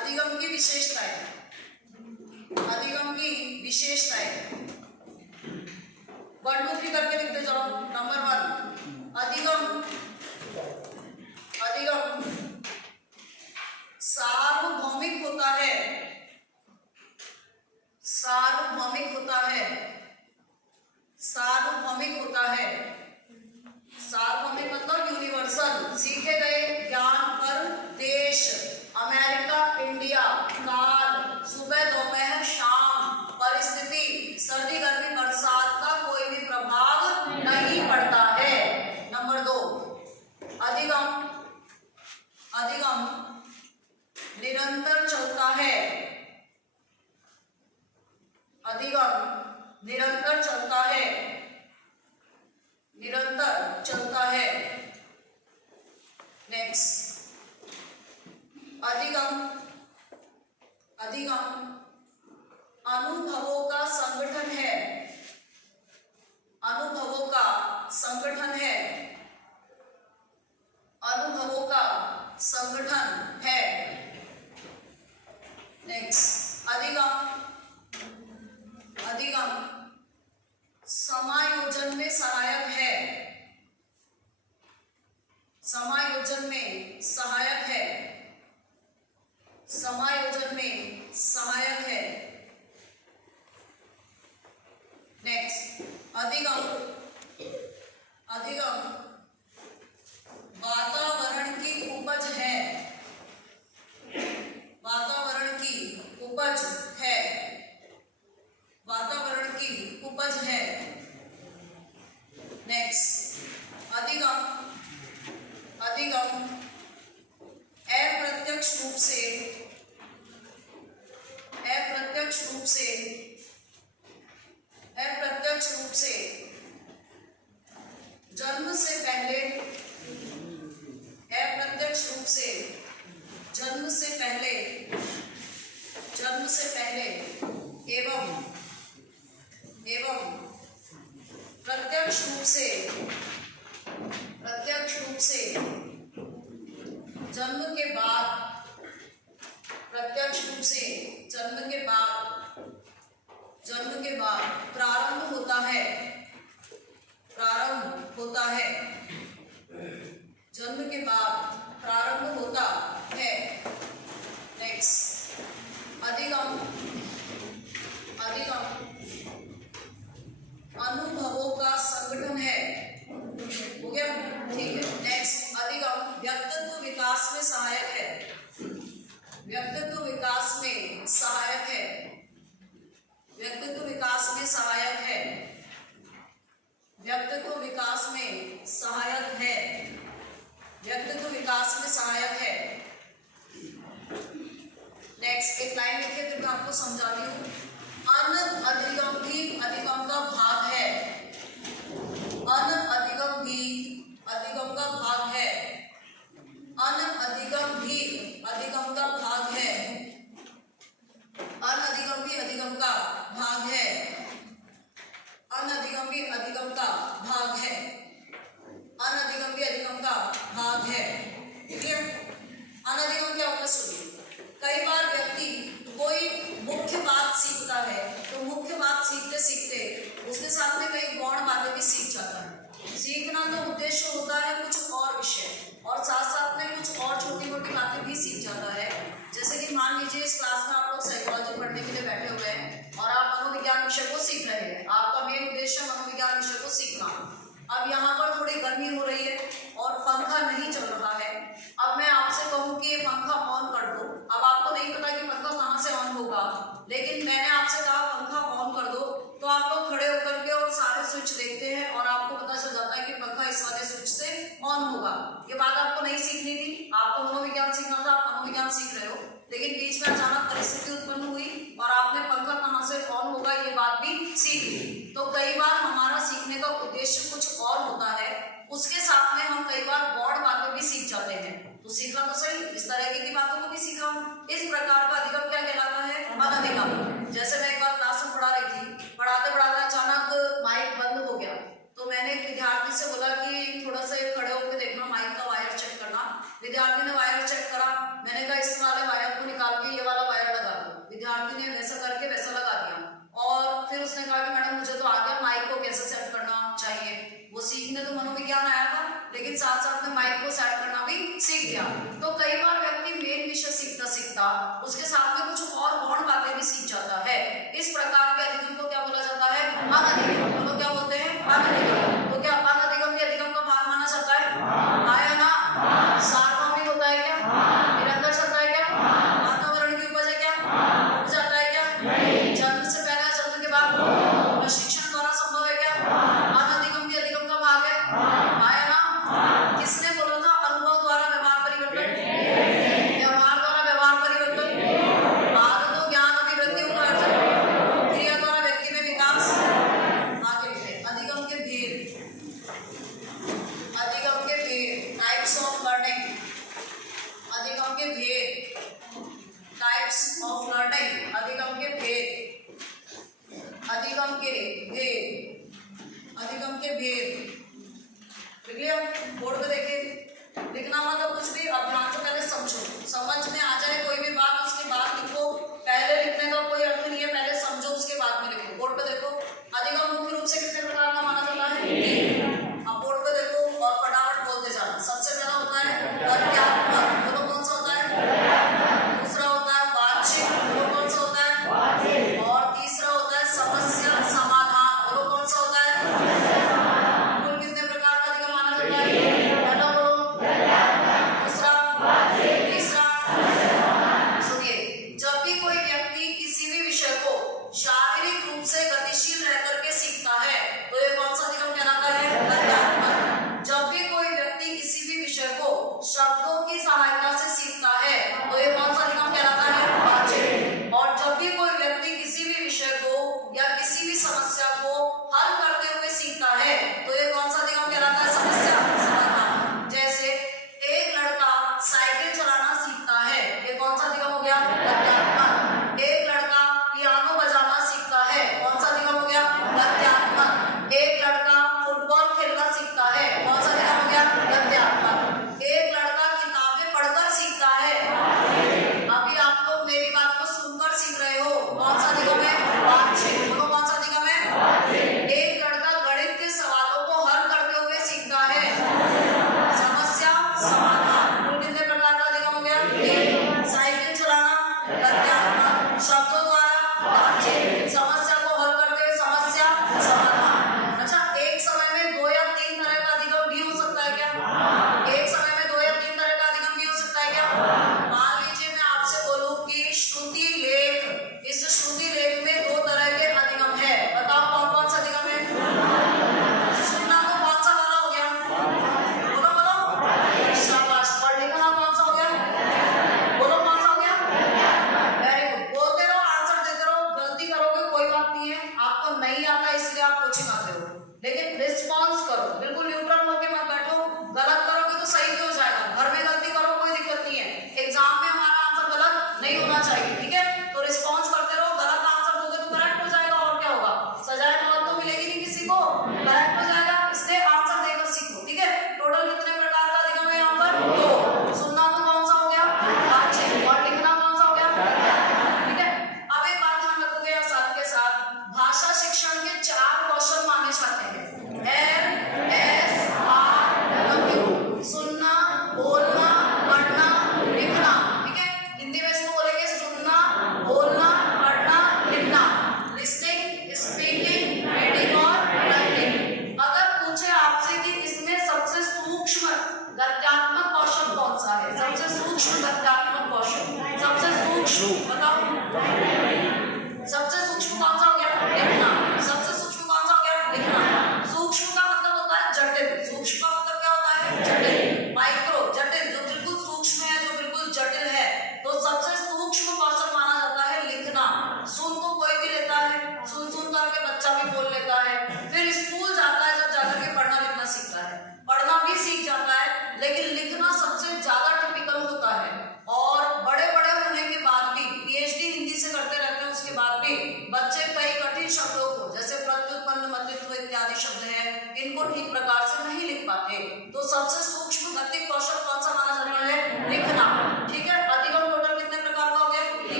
अधिगम की विशेषताएं, अधिगम की विशेषताएं 1 2 3 करके लिखते जाओ। नंबर 1, अधिगम, अधिगम सार्वभौमिक होता है, सार्वभौमिक होता है, सार्वभौमिक होता है। सार्वभौमिक मतलब यूनिवर्सल। सीखे गए ज्ञान पर देश, अमेरिका, इंडिया, काल, सुबह, दोपहर, शाम, परिस्थिति, सर्दी, गर्मी, बरसात का कोई भी प्रभाव नहीं पड़ता है। नंबर 2, अधिगम, अधिगम निरंतर चलता है, अधिगम निरंतर चलता है, निरंतर चलता है। नेक्स्ट, अधिगम, अधिगम अनुभवों का संगठन है, अनुभवों का संगठन है, अनुभवों का संगठन है। नेक्स्ट, अधिगम, अधिगम समायोजन में सहायक है, समायोजन में सहायक है, समायोजन में सहायक है। नेक्स्ट, अधिगम, अधिगम वातावरण की उपज है, वातावरण की उपज है, वातावरण की उपज है। नेक्स्ट, अधिगम, अधिगम अप्रत्यक्ष रूप से, अप्रत्यक्ष रूप से, अप्रत्यक्ष रूप से जन्म से पहले, अप्रत्यक्ष रूप से जन्म से पहले, जन्म से पहले एवं, एवं प्रत्यक्ष रूप से, प्रत्यक्ष रूप से जन्म के बाद, प्रत्यक्ष रूप से जन्म के बाद, जन्म के बाद प्रारंभ होता है, प्रारंभ होता है, जन्म के बाद प्रारंभ होता है। नेक्स्ट, अधिगम, अधिगम अनुभवों का संगठन है। हो गया? ठीक है। नेक्स्ट, अधिगम व्यक्तित्व विकास में सहायक है, व्यक्तित्व विकास में सहायक है, व्यक्तित्व विकास में सहायक है, व्यक्तित्व विकास में सहायक है, व्यक्तित्व विकास में सहायक है। नेक्स्ट, एक लाइन लिखिए फिर मैं आपको समझाती हूँ। अन अधिगम भी अधिगम का भाग है, अन अधिगम भी अधिगम का भाग है, अन अधिगम भी अधिगम का भाग है, अन अधिगम भी अधिगम का भाग है, अन अधिगम भी अधिगम का भाग है, अन अधिगम भी अधिगम का भाग है। ठीक है? अन अधिगम क्या होता है? सुनिए, कई बार व्यक्ति कोई मुख्य बात सीखता है तो मुख्य बात सीखते सीखते उसके साथ में कई गौण बातें भी सीख जाता है। सीखना तो उद्देश्य होता है कुछ और विषय, और साथ साथ में कुछ और छोटी मोटी बातें भी सीख जाता है। जैसे कि मान लीजिए इस क्लास में आप लोग साइकोलॉजी पढ़ने के लिए बैठे हुए हैं और आप मनोविज्ञान विषय को सीख रहे हैं। आपका मेन उद्देश्य मनोविज्ञान विषय को सीखना। अब यहाँ पर थोड़ी गर्मी हो रही है और पंखा नहीं चल रहा है। अब मैं आपसे कहूँ कि ये पंखा ऑन कर दो, अब आपको नहीं पता कि पंखा कहाँ से ऑन होगा, लेकिन मैंने आपसे कहा पंखा ऑन कर दो, तो आप लोग खड़े होकर के और सारे स्विच देखते हैं और आपको पता चल जाता है कि पंखा इस वाले स्विच से ऑन होगा। ये बात आपको नहीं सीखनी थी, आपको मनोविज्ञान सीखना था, आप मनोविज्ञान सीख रहे हो, लेकिन बीच में अचानक परिस्थिति उत्पन्न हुई और आपने पंखा कहाँ से ऑन होगा ये बात भी सीख ली। तो कई बार हमारा सीखने का उद्देश्य कुछ और होता है, उसके साथ में हम कई बार गौड़ बातें भी सीख जाते हैं। तो सीखा तो सही, इस तरह की बातों को भी सीखा। इस प्रकार का अधिगम क्या कहलाता है? अनधिगम। जैसे मैं एक बार क्लास में पढ़ा रही थी, पढ़ाते पढ़ाते अचानक माइक बंद हो गया, तो मैंने एक विद्यार्थी से बोला कि थोड़ा सा खड़े होकर देखना, माइक का वायर चेक करना। विद्यार्थी ने वायर चेक करा, मैंने कहा इस वाले वायर को निकाल के साथ साथ में माइक को सेट करना भी सीख गया। तो कई बार व्यक्ति मेन विषय सीखता सीखता उसके साथ में कुछ और गौण बातें भी सीख जाता है। इस प्रकार के अधिगम को क्या बोला जाता है? अनधिगम। तो क्या बोलते हैं? अनधिगम। तो क्या अनधिगम के अधिगम का भाग माना जाता है? आया ना? सार्वभौमिक होता है क्या? निरंतर चलता है क्या? वातावरण की उपज है क्या? उग जाता है क्या? जन्म से पहले जन्म के बाद? प्रशिक्षण द्वारा संभव है क्या? अनधिगम भी अधिगम का भाग है। आया ना? किसने बोला था अनुभव द्वारा व्यवहार परिवर्तन? व्यवहार द्वारा व्यवहार परिवर्तन, आदतों ज्ञान अभिवृद्धि उपार्जन, क्रिया द्वारा व्यक्ति में विकास। आगे लिखते अधिगम के भेद। अधिगम के भेद, टाइप्स ऑफ लर्निंग। अधिगम के भेद, टाइप्स ऑफ लर्निंग। अधिगम के भेद, अधिगम के भेद, अधिगम के भेद। क्लियर? बोर्ड पे देखिए, लिखना मतलब कुछ भी अभ्यास से पहले समझो, समझ में आ जाए कोई भी बात उसके बाद लिखो। पहले लिखने का कोई अर्थ नहीं है, पहले समझो उसके बाद में लिखो। बोर्ड पे देखो, अधिगम मुख्य रूप से कितने प्रकार का माना जाता है? अब बोर्ड पे देखो और फटाफट बोलते जाना। सबसे पहला होता है गद्यात्मक, बोलो कौन सा होता है? दूसरा होता है वाचिक, बोलो कौन सा होता है? और तीसरा होता है समस्या समाधान, बोलो कौन सा होता है? कुल कितने प्रकार का अधिगम माना जाता है? पहला बोलो, दूसरा, तीसरा। सुनिए, जब भी कोई व्यक्ति किसी भी विषय को शारीरिक रूप से गतिशील रह करके सीखता है तो ये कौन सा अधिगम कहलाता है? गद्यात्मक। जब भी कोई व्यक्ति किसी भी विषय को शब्दों की सहायता से सीखता है तो ये कौन सा अधिगम कहलाता है? वाचिक। और जब भी कोई व्यक्ति किसी भी विषय को या किसी भी समस्या को हल करते हुए सीखता है तो ये कौन सा अधिगम कहलाता है? समस्या समाधान। जैसे एक लड़का साइकिल चलाना सीखता है, ये कौन सा अधिगम हो गया? गद्यात्मक। एक लड़का पियानो बजाना सीखता है, कौन सा अधिगम हो गया? गद्यात्मक। एक लड़का फुटबॉल खेलना सीखता है, कौन सा अधिगम हो गया? गद्यात्मक। एक लड़का किताबें पढ़कर सीखता है। अभी आप लोग मेरी बात को सुनकर सीख रहे हो, कौन सा अधिगम है? वाचिक। बोलो कौन सा अधिगम है? एक लड़का गणित के सवालों को हल करते हुए सीखता है, समस्या समाधान। कुल कितने प्रकार का अधिगम हो गया? साइकिल चलाना गद्यात्मक, शब्दों द्वारा वाचिक, समस्या को हल करते हुए समस्या समाधान। अच्छा, एक समय में 2 या 3 तरह का अधिगम भी हो सकता है क्या? एक समय में 2 या 3 तरह का अधिगम भी हो सकता है क्या? मान लीजिए मैं आपसे बोलूं कि श्रुति लेख, इस श्रुति लेख में 2 तरह के अधिगम है, बताओ कौन कौन सा अधिगम है? सुनना तो कौन सा वाला हो गया? बोलो बोलो, शाबाश। पढ़ लिखना कौन सा हो गया? बोलो कौन सा हो गया? Very good. बोलते रहो, आंसर देते रहो, गलती करोगे कोई बात नहीं है, आपको नहीं आता इसलिए आप कोचिंग आते हो, लेकिन रिस्पॉन्स करो, बिल्कुल न्यूट्रल होकर मत बैठो। गलत करोगे तो सही भी हो जाएगा, घर में गलती करो कोई दिक्कत नहीं है, एग्जाम में हमारा आंसर गलत नहीं होना चाहिए, ठीक है? तो रिस्पॉन्स करते रहो, गलत आंसर दोगे तो करेक्ट हो जाएगा, और क्या होगा? सजाए मौत तो मिलेगी नहीं किसी को, करेक्ट हो जाएगा, इसलिए आंसर देकर सीखो, ठीक है? टोटल कितने प्रकार का अधिगम है यहाँ पर? 2। सुनना तो कौन सा हो गया? वाचिक। और लिखना कौन सा हो गया? ठीक है? अब एक बात ध्यान रखोगे या साथ के साथ, भाषा शिक्षण के 4 कौशल माने जाते हैं, LSRW, सुनना, बोलना, पढ़ना, लिखना, ठीक है? हिंदी में इसको बोलेंगे सुनना, बोलना, पढ़ना, लिखना, लिसनिंग, स्पीकिंग, रीडिंग और राइटिंग। अगर पूछे आपसे कि इसमें सबसे सूक्ष्म गद्यात्मक कौशल कौन सा है? सबसे सूक्ष्म गद्यात्मक कौशल, सबसे सूक्ष्म बताओ, सबसे सूक्ष्म कौन सा हो गया? लिखना। सबसे सूक्ष्म कौन सा हो गया? लिखना। सूक्ष्म का मतलब होता है जटिल, सूक्ष्म का मतलब क्या होता है? जटिल। माइक्रो, जटिल, जो बिल्कुल सूक्ष्म है, जो बिल्कुल जटिल है, तो सबसे सूक्ष्म कौशल माना जाता है लिखना। सुन तो कोई भी लेता है, सुन सुन करके बच्चा भी बोल लेता है, फिर स्कूल जाता है, जब जाकर के पढ़ना लिखना सीखता है, पढ़ना भी सीख जाता है, लेकिन लिखना सबसे ज्यादा टिपिकल होता है। और बड़े बड़े होने के बाद भी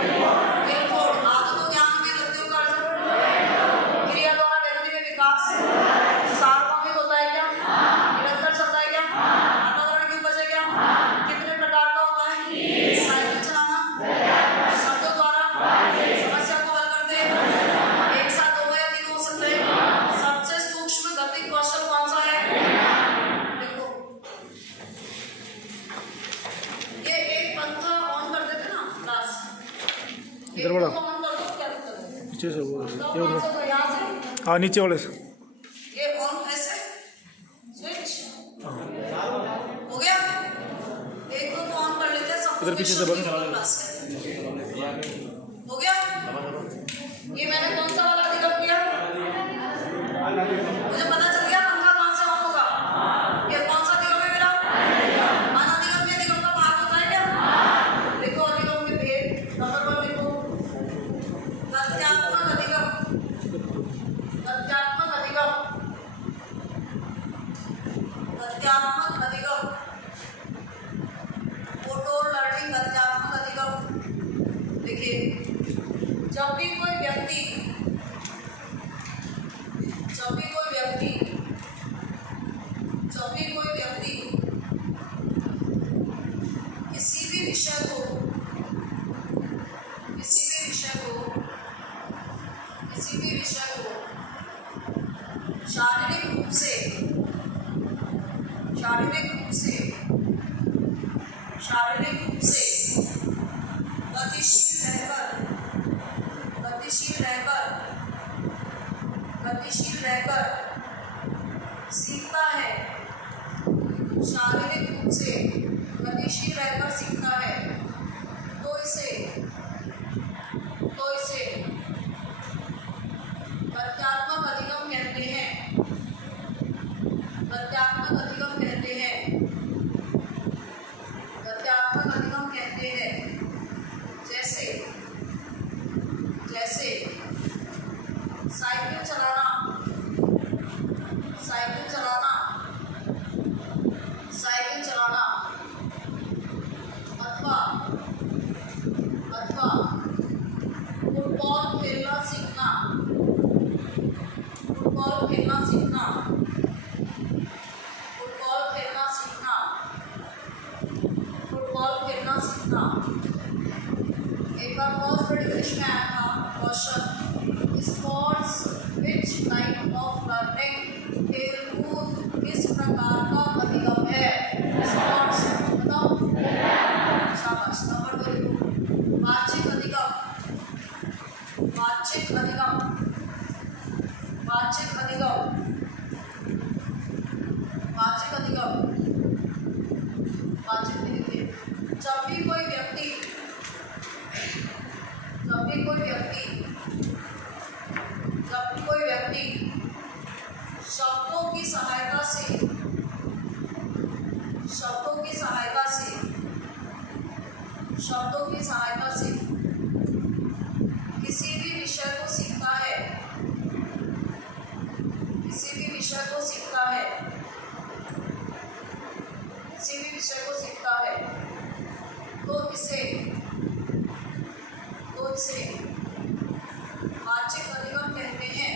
खेलकूद आदतों ज्ञान में गतियों का अर्थ क्रिया द्वारा व्यक्ति में विकास सार्वभौमिक होता है क्या? निरंतर चलता है क्या? वातावरण की उपज है क्या? कितने प्रकार का होता है? साइकिल चलाना शब्दों द्वारा समस्या को हल करते हैं एक साथ दो या तीन हो सकते हैं। सबसे सूक्ष्म गति कौशल कौन सा है? देखो ये एक पंखा ऑन कर देते ना क्लास इधर बढ़ा ऑन कर दो क्या दिक्कत है? नीचे से वो तो कौन सा तो यहाँ से हाँ नीचे वाले से ये ऑन ऐसे स्विच हो गया। एक को तो ऑन कर लेते हैं सबको इधर पीछे से बंद क्लास हो गया। ये मैंने कौन सा वाला अधिगम किया? मुझे पता चल गया पंखा कहाँ से ऑन होगा। ये कौन सा अधिगम है मेरा? अनधिगम में अधिगम का भाग होता है क्या? देखो अधिगम के भेद नंबर 1 लिखो तथ्यात्मक अधिगम। तथ्यात्मक अधिगम तथ्यात्मक अधिगम मोटर लर्निंग तथ्यात्मक अधिगम। देखिए जब भी कोई व्यक्ति किसी भी विषय को शारीरिक रूप से गतिशील रहकर सीखता है। शारीरिक रूप से गतिशील रहकर सीखता है तो इसे तथ्यात्मक अधिगम कहते हैं। तथ्यात्मक अधिगम कहते हैं। जैसे साइकिल चलाना अथवा फुटबॉल खेलना सीखना। एक बार बहुत बड़ी इंग्लिश में आया था question sports which type of learning खेलकूद किस प्रकार का अधिगम है? स्पोर्ट्स बताओ। शाबाश। नंबर 2 वाचिक अधिगम। जब भी कोई व्यक्ति शब्दों की सहायता से किसी भी विषय को सीखता है तो इसे वाचिक अधिगम कहते हैं।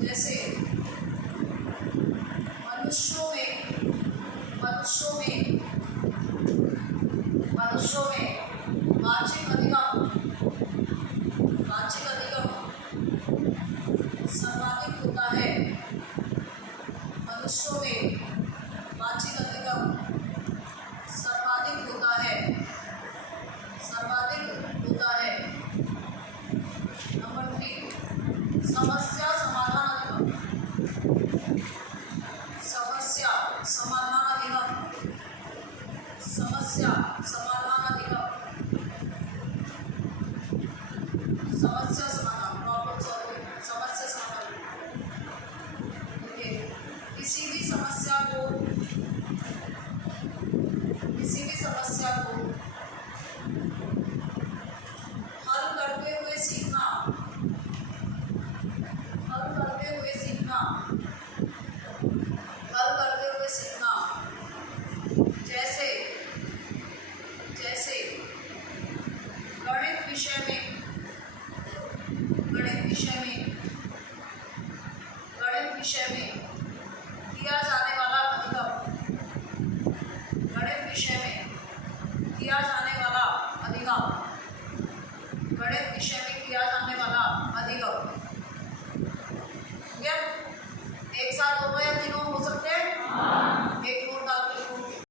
जैसे मनुष्यों में वाचिक अधिगम सर्वाधिक होता है। मनुष्यों में वाचिक अधिगम सर्वाधिक होता है। नंबर 3 समस्या समाधान अधिगम। विषय में, गणित विषय में, गणित विषय में किया जाने वाला अधिगम, गणित विषय में किया जाने वाला अधिगम, गणित विषय में किया जाने वाला अधिगम। ठीक है, एक साथ 2 या 3 हो सकते हैं।